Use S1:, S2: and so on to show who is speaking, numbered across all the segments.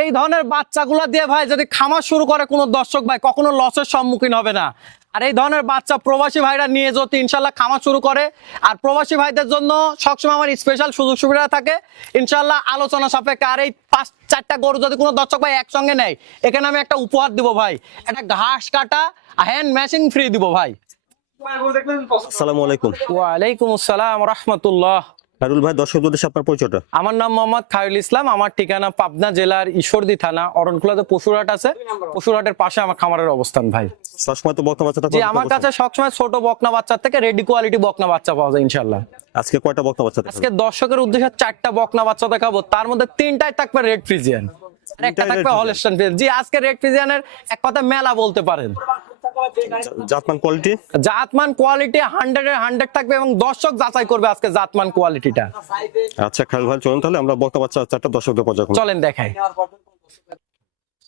S1: এই ধরনের বাচ্চাগুলো দিয়ে ভাই যদি খামার শুরু করে কোনো দর্শক ভাই কখনো লসের সম্মুখীন হবে না। আর এই ধরনের বাচ্চা প্রবাসী ভাইরা নিয়ে যদি ইনশাল্লাহ খামার শুরু করে আর প্রবাসী ভাইদের জন্য সবসময় আমার স্পেশাল সুযোগ সুবিধা থাকে ইনশাল্লাহ আলোচনা সাপেক্ষে আর এই পাঁচ চারটা গরু যদি কোনো দর্শক ভাই একসঙ্গে নেয় এখানে আমি একটা উপহার দিব ভাই। একটা ঘাস কাটা আর হ্যান্ড ম্যাচিং ফ্রি দিব ভাই।
S2: আসসালামু আলাইকুম।
S1: ওয়ালাইকুম আসসালাম রহমতুল্লাহ।
S2: খায়রুল ভাই দর্শক উদ্দেশ্যে আপনার পরিচয়টা।
S1: আমার নাম মোহাম্মদ খায়রুল ইসলাম আমার ঠিকানা পাবনা জেলার ঈশ্বরদী থানা অরণখোলাতে পশুরহাট আছে। পশুরহাটের পাশে আমার খামারের অবস্থান ভাই।
S2: সবসময় তো বক্তা বাচ্চাটা
S1: জি আমার কাছে সবসময় ছোট বকনা বাচ্চার থেকে রেডি কোয়ালিটি বকনা বাচ্চা পাওয়া যায় ইনশাল্লাহ
S2: আজকে কয়টা বক্তা বাচ্চা
S1: আজকে দর্শকের উদ্দেশ্যে চারটা বকনা বাচ্চা দেখাবো। তার মধ্যে তিনটাই থাকবে রেড ফ্রিজিয়ান আর একটা থাকবে হলস্টান ফ্রিজিয়ান জি আজকে রেড ফ্রিজিয়ানের এক কথা মেলা বলতে পারেন।
S2: জাতমান কোয়ালিটি
S1: জাতমান কোয়ালিটি হান্ড্রেড এর হান্ড্রেড থাকবে এবং দর্শক যাচাই করবে আজকে জাতমান কোয়ালিটিটা
S2: আচ্ছা খাল ভাই চলুন তাহলে আমরা বক্তা বাচ্চা চারটা দর্শকদের পর্যায়ে
S1: চলেন দেখাই।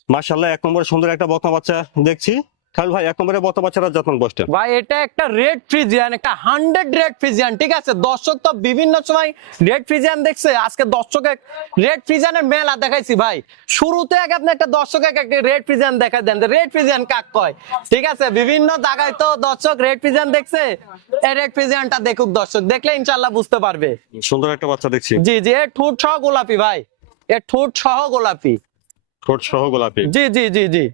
S2: মাশাআল্লাহ এক নম্বরে সুন্দর একটা বক্তা বাচ্চা দেখছি। খায়রুল ভাই এক নম্বরে বক্তা বাচ্চারা জাতমান বসটা
S1: ভাই এটা একটা রেড ফ্রিজিয়ান একটা হান্ড্রেড রেড ফ্রিজিয়ান ঠিক আছে? দর্শক তো বিভিন্ন সময় রেড ফ্রিজিয়ান দেখছে। আজকে দর্শকে রেড ফ্রিজিয়ানের মেলা দেখাইছি ভাই। শুরুতে আগে আপনি একটা দর্শকে একটা রেড ফ্রিজিয়ান দেখাই দেন। রেড ফ্রিজিয়ান কাক কয়? ঠিক আছে? বিভিন্ন জায়গায় তো দর্শক রেড ফ্রিজিয়ান দেখছে। এই রেড ফ্রিজিয়ানটা দেখুক দর্শক। দেখলে ইনশাল্লাহ বুঝতে পারবে।
S2: সুন্দর একটা বাচ্চা দেখছি।
S1: জি জি এর ঠোঁট সহ গোলাপি ভাই। এর ঠোঁট সহ গোলাপি।
S2: ঠোঁট সহ গোলাপি।
S1: জি জি জি জি।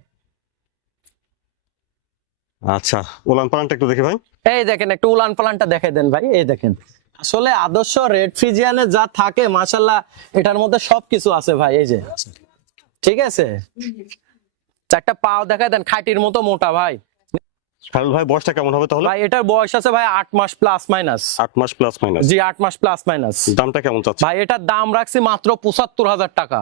S2: আচ্ছা। উলান পালানটা একটু দেখি ভাই।
S1: এই দেখেন একটু উলান পালানটা দেখে দেন ভাই এই দেখেন। আসলে আদর্শ রেড ফ্রিজিয়ানে যা থাকে মাশাল্লাহ এটার মধ্যে সবকিছু আছে ভাই এই যে। ঠিক আছে? চারটা পাও দেখায় দেন খাটির মতো মোটা ভাই।
S2: ভাই বয়সটা কেমন হবে তাহলে?
S1: ভাই এটার বয়স আছে ভাই আট মাস প্লাস মাইনাস
S2: আট মাস প্লাস মাইনাস
S1: জি আট মাস প্লাস মাইনাস
S2: দামটা কেমন চাচ্ছে
S1: ভাই এটার দাম রাখছি মাত্র পঁচাত্তর হাজার টাকা।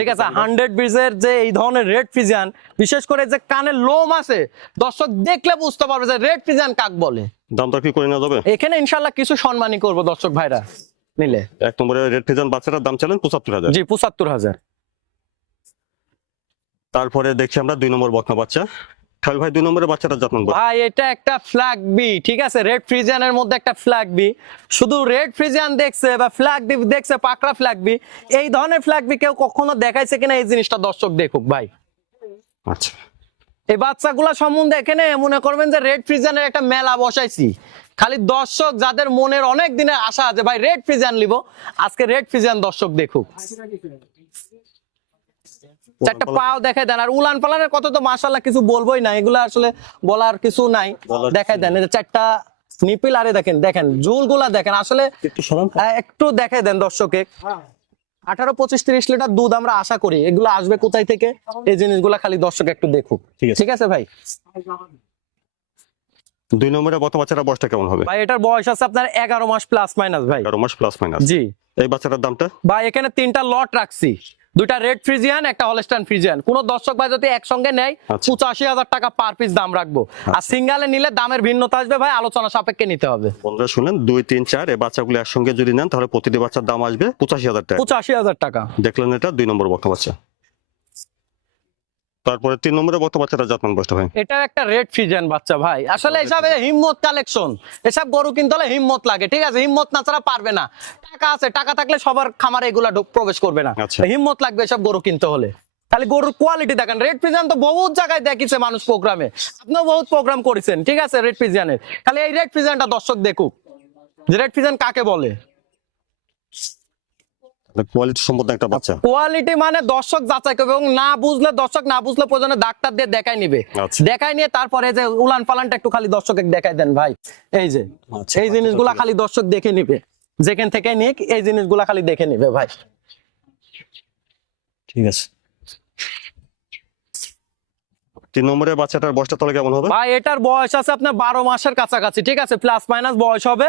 S1: ঠিক আছে
S2: কত দাম?
S1: হান্ড্রেড ব্রিজের যে এই ধরনের রেড ফ্রিজিয়ান বিশেষ করে যে কানের লোম আছে দর্শক দেখলে বুঝতে পারবে যে রেড ফ্রিজিয়ান কাক বলে।
S2: দামটা কি করে নেওয়া যাবে?
S1: এখানে ইনশাল্লাহ কিছু সম্মানই করব দর্শক ভাইরা নিলে।
S2: এক নম্বরে রেড ফিজান বাচ্চাটার দাম চালেন পঁচাত্তর হাজার।
S1: জি পঁচাত্তর হাজার।
S2: তারপরে দেখছি আমরা দুই নম্বর বকনা বাচ্চা। খায়রুল ভাই দুই নম্বরে বাচ্চাটা যত্ন
S1: ভাই এটা একটা ফ্ল্যাগ বি ঠিক আছে? রেড ফ্রিজিয়ানের মধ্যে একটা ফ্ল্যাগ বি শুধু রেড ফ্রিজিয়ান দেখছে বা ফ্ল্যাগ বি দেখছে পাকড়া ফ্ল্যাগ বি এই ধরনের ফ্ল্যাগ বি কেউ কখনো দেখাইছে কিনা এই জিনিসটা দর্শক দেখুক ভাই।
S2: আচ্ছা।
S1: এই বাচ্চাগুলা সম্বন্ধে এখানে মনে করবেন যে রেড ফ্রিজিয়ানের একটা মেলা বসাইছি। খালি দর্শক যাদের মনের অনেক দিনের আশা আছে ভাই রেড ফ্রিজিয়ান নিব। আজকে রেড ফ্রিজিয়ান দর্শক দেখুক। চারটা পাও দেখাই দেন আর উলান পালানের কথা তো মাসাল্লাহ কিছু বলবোই না এগুলো আসলে বলার কিছু নাই দেখাই দেন। চারটা নিপিল আরে দেখেন দেখেন ঝুলগুলা দেখেন আসলে
S2: একটু
S1: দেখাই দেন দর্শকে। আঠারো পঁচিশ তিরিশ লিটার দুধ আমরা আশা করি এগুলো আসবে কোথায় থেকে? এই জিনিসগুলা খালি দর্শক একটু দেখুক।
S2: ঠিক আছে।
S1: ঠিক আছে ভাই?
S2: দুই নম্বরে বত বাচ্চাটা বয়সটা কেমন হবে?
S1: ভাই এটার বয়স আছে আপনার এগারো মাস প্লাস মাইনাস ভাই।
S2: এগারো মাস প্লাস মাইনাস
S1: জি।
S2: এই বাচ্চাটার দামটা?
S1: ভাই এখানে তিনটা লট রাখছি। দুইটা রেড ফ্রিজিয়ান একটা হলস্টান ফ্রিজিয়ান কোন দর্শক ভাই যদি একসঙ্গে নেয়
S2: আচ্ছা।
S1: পঁচাশি হাজার টাকা পার পিস দাম রাখব। আর সিঙ্গালে নিলে দামের ভিন্নতা আসবে ভাই আলোচনা সাপেক্ষে নিতে হবে।
S2: বন্ধুরা শুনেন দুই তিন চার এই বাচ্চাগুলো একসঙ্গে যদি নেন তাহলে প্রতিটি বাচ্চার দাম আসবে পঁচাশি হাজার টাকা।
S1: পঁচাশি হাজার টাকা।
S2: দেখলেন এটা দুই নম্বর বক্তা বাচ্চা তারপরে তিন নম্বরে বক্তা বাচ্চাটা যত্ন বসতে ভাই?
S1: এটা একটা রেড ফ্রিজিয়ান বাচ্চা ভাই। আসলে এসব হিম্মত কালেকশন এসব গরু কিনতে হলে হিম্মত লাগে ঠিক আছে? হিম্মত না ছাড়া পারবে না। টাকা আছে টাকা থাকলে সবার খামারে এগুলা ঢুক- প্রবেশ করবে না।
S2: আচ্ছা।
S1: হিম্মত লাগবে এসব গরু কিনতে হলে। খালি গরুর কোয়ালিটি দেখেন। রেড ফ্রিজিয়ান তো বহুত জায়গায় দেখিছে মানুষ প্রোগ্রামে আপনিও বহুত প্রোগ্রাম করেছেন ঠিক আছে? রেড ফ্রিজিয়ানের খালি এই রেড ফ্রিজিয়ানটা দর্শক দেখুক। যে রেড ফ্রিজিয়ান কাকে বলে?
S2: কোয়ালিটি সম্পন্ন একটা বাচ্চা।
S1: কোয়ালিটি মানে দর্শক যাচাই করবে এবং না বুঝলে দর্শক না বুঝলে প্রয়োজনে ডাক্তার দিয়ে দেখাই নিবে।
S2: আচ্ছা।
S1: দেখাই নিয়ে তারপরে যে উলান পালানটা একটু খালি দর্শক দেখাই দেন ভাই। এই যে
S2: আচ্ছা,
S1: এই জিনিসগুলা খালি দর্শক দেখে নিবে। যেখান থেকে নিক এই জিনিসগুলা খালি দেখে নিবে ভাই।
S2: ঠিক আছে। তিন নম্বরে বাচ্চাটার বয়সটা তাহলে কেমন হবে?
S1: ভাই এটার বয়স আছে আপনার বারো মাসের কাছাকাছি ঠিক আছে? প্লাস মাইনাস বয়স হবে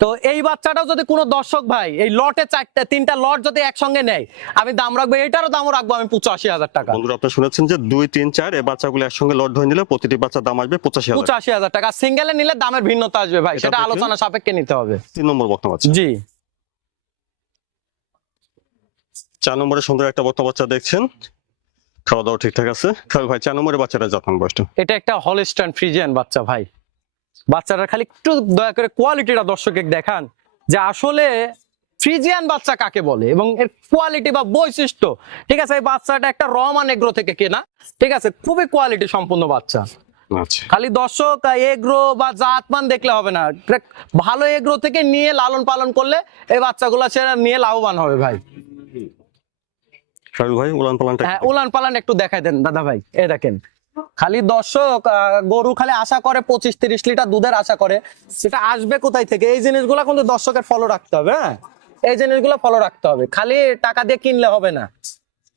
S1: তো এই বাচ্চাটাও যদি কোনো দর্শক ভাই এই লটে চারটে তিনটা লট যদি একসঙ্গে নেয় আমি দাম রাখব এটারও দামও রাখব আমি পঁচাশি হাজার টাকা।
S2: বন্ধুরা আপনি শুনেছেন যে দুই তিন চার এই বাচ্চাগুলো একসঙ্গে লট ধরে নিলে প্রতিটি বাচ্চার দাম আসবে পঁচাশি
S1: পঁচাশি হাজার টাকা। সিঙ্গেলে নিলে দামের ভিন্নতা আসবে ভাই সেটা আলোচনা সাপেক্ষে নিতে হবে।
S2: তিন নম্বর বক্তা বাচ্চা
S1: জি।
S2: চার নম্বরে সুন্দর একটা বক্তা বাচ্চা দেখছেন? খাওয়া দাওয়া ঠিকঠাক আছে। খাওয়া ভাই চার নম্বরে বাচ্চাটা যত্ন বয়সটা?
S1: এটা একটা হলিস্টান ফ্রিজিয়ান বাচ্চা ভাই। বাচ্চারা খালি একটু দয়া করে কোয়ালিটিটা দর্শকে দেখান যে আসলে ফ্রিজিয়ান বাচ্চা কাকে বলে এবং এর কোয়ালিটি বা বৈশিষ্ট্য। ঠিক আছে এই বাচ্চাটা একটা রমান এগ্রো থেকে কেনা। ঠিক আছে খুবই কোয়ালিটি সম্পূর্ণ বাচ্চা।
S2: আচ্ছা।
S1: খালি দর্শক এগ্রো বা জাতমান দেখলে হবে না। ভালো এগ্রো থেকে নিয়ে লালন পালন করলে এই বাচ্চাগুলো সেরা নিয়ে লাভবান হবে ভাই।
S2: ভাই উলান পালানটা
S1: হ্যাঁ উলান পালান একটু দেখাই দেন দাদা ভাই। এ দেখেন। খালি দর্শক গরু খালি আশা করে পঁচিশ তিরিশ লিটার দুধের আশা করে। সেটা আসবে কোথায় থেকে? এই জিনিসগুলো কিন্তু দর্শকের ফলো রাখতে হবে হ্যাঁ? এই জিনিসগুলো ফলো রাখতে হবে। খালি টাকা দিয়ে কিনলে হবে না।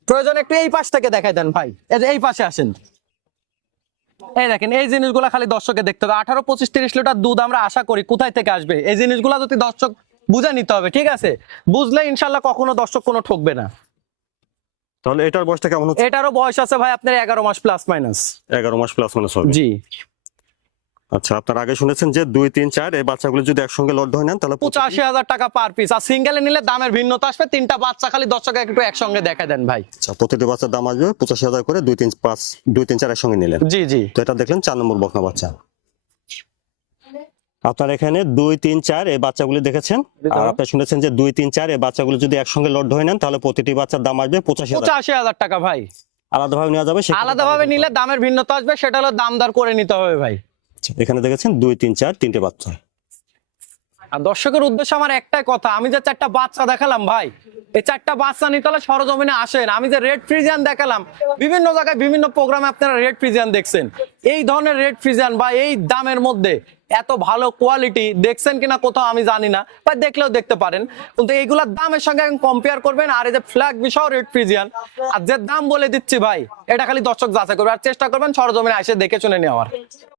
S1: প্রয়োজন একটু এই পাশ থেকে দেখাই দেন ভাই। এই যে এই পাশে আসেন। এই দেখেন, এই জিনিসগুলো খালি দর্শকে দেখতে হবে। আঠারো, পঁচিশ, তিরিশ লিটার দুধ আমরা আশা করি কোথায় থেকে আসবে? এই জিনিসগুলো যদি দর্শক বুঝে নিতে হবে, ঠিক আছে? বুঝলে ইনশাল্লাহ কখনো দর্শক কোনো ঠকবে না।
S2: তাহলে এটার বয়সটা কেমন হচ্ছে?
S1: এটারও বয়স আছে ভাই আপনার এগারো মাস প্লাস মাইনাস
S2: এগারো মাস প্লাস মাইনাস হবে।
S1: জি।
S2: আচ্ছা আপনার আগে শুনেছেন যে দুই তিন চার এই বাচ্চাগুলো যদি একসঙ্গে লট ধরে নেন তাহলে
S1: পঁচাশি হাজার টাকা পার পিস আর সিঙ্গেলে নিলে দামের ভিন্নতা আসবে তিনটা বাচ্চা খালি দর্শকে একটু একসঙ্গে দেখা দেন ভাই।
S2: আচ্ছা প্রতিটি বাচ্চার দাম আসবে পঁচাশি হাজার করে দুই তিন পাঁচ দুই তিন চার একসঙ্গে নিলেন।
S1: জি জি।
S2: তো এটা দেখলেন চার নম্বর বকনা বাচ্চা। আপনার এখানে দুই তিন চার এই বাচ্চাগুলি দেখেছেন? আর আপনি শুনেছেন যে দুই তিন চার এই বাচ্চাগুলো যদি একসঙ্গে লট ধরে নেন তাহলে প্রতিটি বাচ্চার দাম আসবে পঁচাশি
S1: পঁচাশি হাজার টাকা ভাই।
S2: আলাদাভাবে নেওয়া যাবে
S1: আলাদাভাবে নিলে দামের ভিন্নতা আসবে সেটা হলো দাম দর করে নিতে হবে ভাই।
S2: আচ্ছা, এখানে দেখেছেন দুই তিন চার তিনটে বাচ্চা।
S1: আর দর্শকের উদ্দেশ্যে আমার একটাই কথা আমি যে চারটা বাচ্চা দেখালাম ভাই এই চারটা বাচ্চা নিতে হলে সরজমিনে আসেন। আমি যে রেড ফ্রিজিয়ান দেখালাম, বিভিন্ন জায়গায় বিভিন্ন প্রোগ্রামে আপনারা রেড ফ্রিজিয়ান দেখছেন। এই ধরনের রেড ফ্রিজিয়ান বা এই দামের মধ্যে এত ভালো কোয়ালিটি দেখছেন কিনা কোথাও আমি জানি না, বা দেখলেও দেখতে পারেন। কিন্তু এইগুলার দামের সঙ্গে কম্পেয়ার করবেন, আর এই যে ফ্ল্যাগ বিষয় রেড ফ্রিজিয়ান আর যে দাম বলে দিচ্ছি ভাই, এটা খালি দর্শক যাচাই করবে, আর চেষ্টা করবেন সরজমিনে এসে দেখে শুনে নেওয়ার।